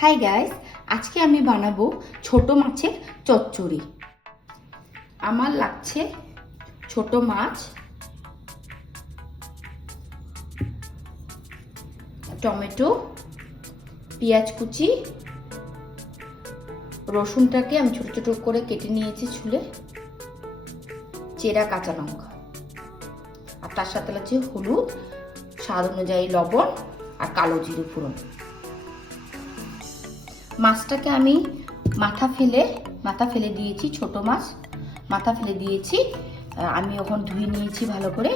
Hi guys, আজকে আমি বানাবো ছোট মাছের চচ্চড়ি। আমার লাগছে ছোট মাছ, টমেটো, পেঁয়াজ কুচি, রসুনটাকে আমি ছোট ছোট করে কেটে নিয়েছি ছুলে, চেরা কাঁচা লঙ্কা, আর তার সাথে লাগছে হলুদ, স্বাদ অনুযায়ী লবণ আর কালো জিরে ফোড়ন। মাছটাকে আমি মাথা ফেলে দিয়েছি, ছোট মাছ মাথা ফেলে দিয়েছি। আমি এখন ধুয়ে নিয়েছি ভালো করে।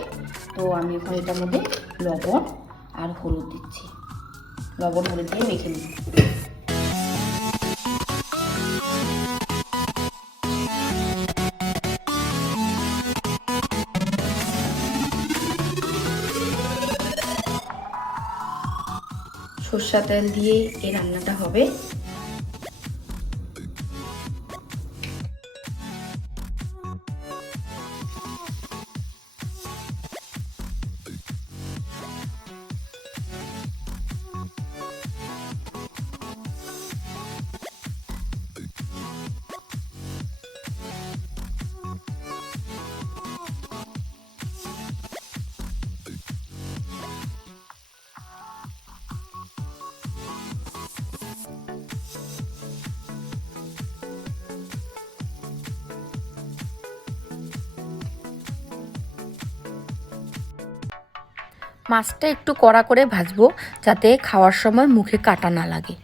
তো আমি এখন এটার মধ্যে লবণ আর হলুদ দিচ্ছি, লবণ হলুদ দিয়ে মেখে নিই। সরষের তেল দিয়ে এই রান্নাটা হবে। মাছটা একটু কড়া করে ভাজবো, যাতে খাওয়ার সময় মুখে কাটা না লাগে।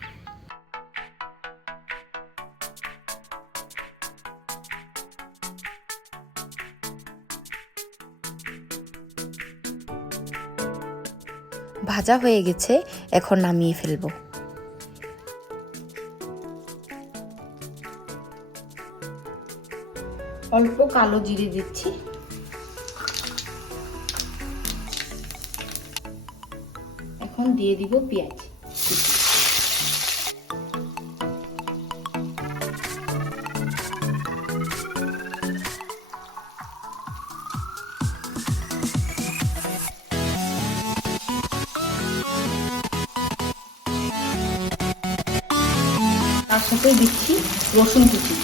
ভাজা হয়ে গেছে, এখন নামিয়ে ফেলবো। অল্প কালো জিরে দিচ্ছি, এখন দিয়ে দিব পেঁয়াজ। তার সাথে দিচ্ছি রসুন কুচি।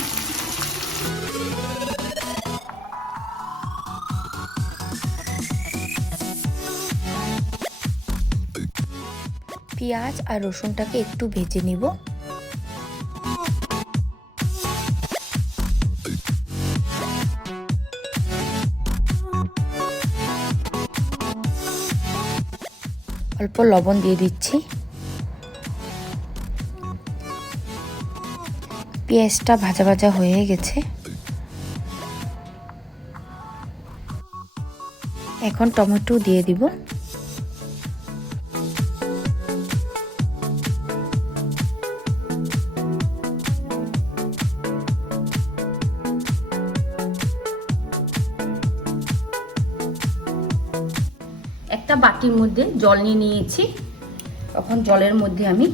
পেঁয়াজ আর রসুনটাকে একটু ভেজে নিব। অল্প লবণ দিয়ে দিচ্ছি। পেঁয়াজটা ভাজা ভাজা হয়ে গেছে, এখন টমেটো দিয়ে দিব। একটা বাটির মধ্যে জল নিয়ে নিয়েছি। এখন জলের মধ্যে আমি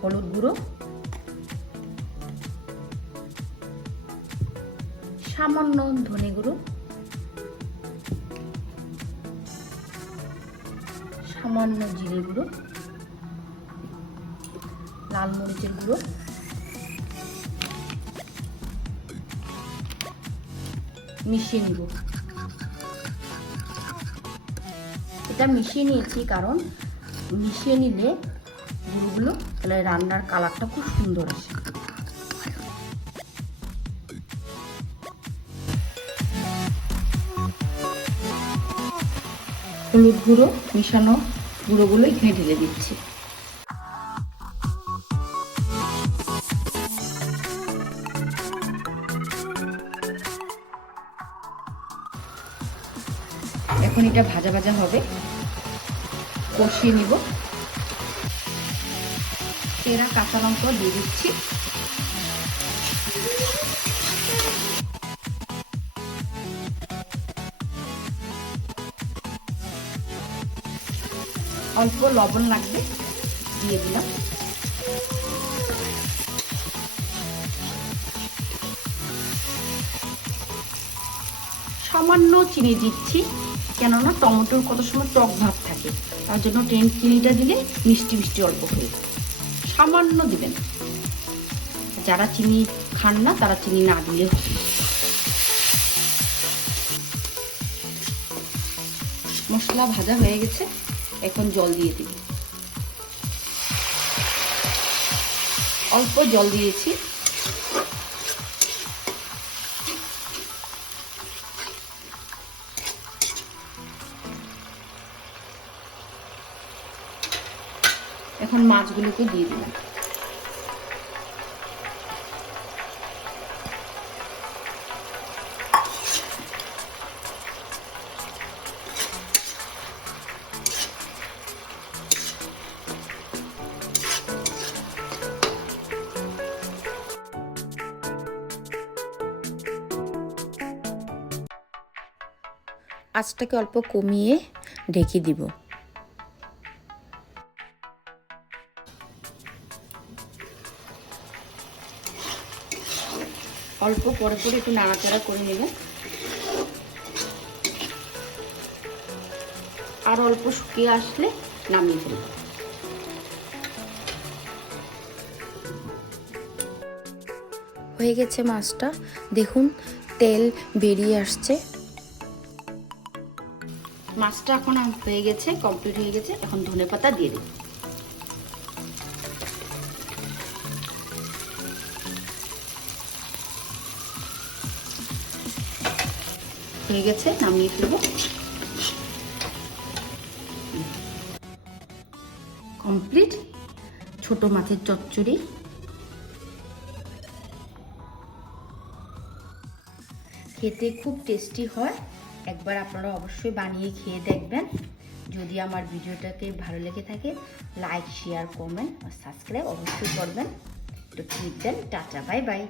হলুদ গুঁড়ো, সামান্য ধনে গুঁড়ো, সামান্য জিরে গুঁড়ো, লাল মরিচের গুঁড়ো, মিশিয়ে নিব। এটা মিশিয়ে নিয়েছি কারণ মিশিয়ে নিলে গুঁড়োগুলো তাহলে রান্নার কালারটা খুব সুন্দর আসে। হলুদ গুঁড়ো মিশানো গুঁড়োগুলো এখানে ঢেলে দিচ্ছি। এখন এটা ভাজা ভাজা হবে, কষিয়ে নিব। চেরা কাঁচা লঙ্কা দিয়ে দিচ্ছি। অল্প লবণ লাগবে, দিয়ে দিলাম। সামান্য চিনি দিচ্ছি, কেননা টমেটোর কত সময় টক ভাব থাকে, তার জন্য চিনিটা দিলে মিষ্টি মিষ্টি অল্প হয়ে। সামান্য দিবেন, যারা চিনি খান না তারা চিনি না দিলে হবে। মশলা ভাজা হয়ে গেছে, এখন জল দিয়ে দিই। অল্প জল দিয়েছি। এখন মাছগুলোকে দিয়ে দিলাম। আঁচটাকে অল্প কমিয়ে ঢেকে দিব। অল্প পরে পরে একটু নাড়াচাড়া করে নেবেন। আর অল্প শুকিয়ে আসলে নামিয়ে ফেলব। হয়ে গেছে মাছটা, দেখুন তেল বেরিয়ে আসছে। মাছটা এখন হয়ে গেছে, কমপ্লিট হয়ে গেছে। এখন ধনেপাতা দিয়ে দিই। হয়ে গেছে, নামিয়ে ফেলব। কমপ্লিট ছোট মাছের চচ্চড়ি। খেতে খুব টেস্টি হয়, একবার আপনারা অবশ্যই বানিয়ে খেয়ে দেখবেন। যদি আমার ভিডিওটাকে ভালো লেগে থাকে, লাইক, শেয়ার, কমেন্ট আর সাবস্ক্রাইব অবশ্যই করবেন। তো ক্লিক দেন। টাটা, বাই বাই।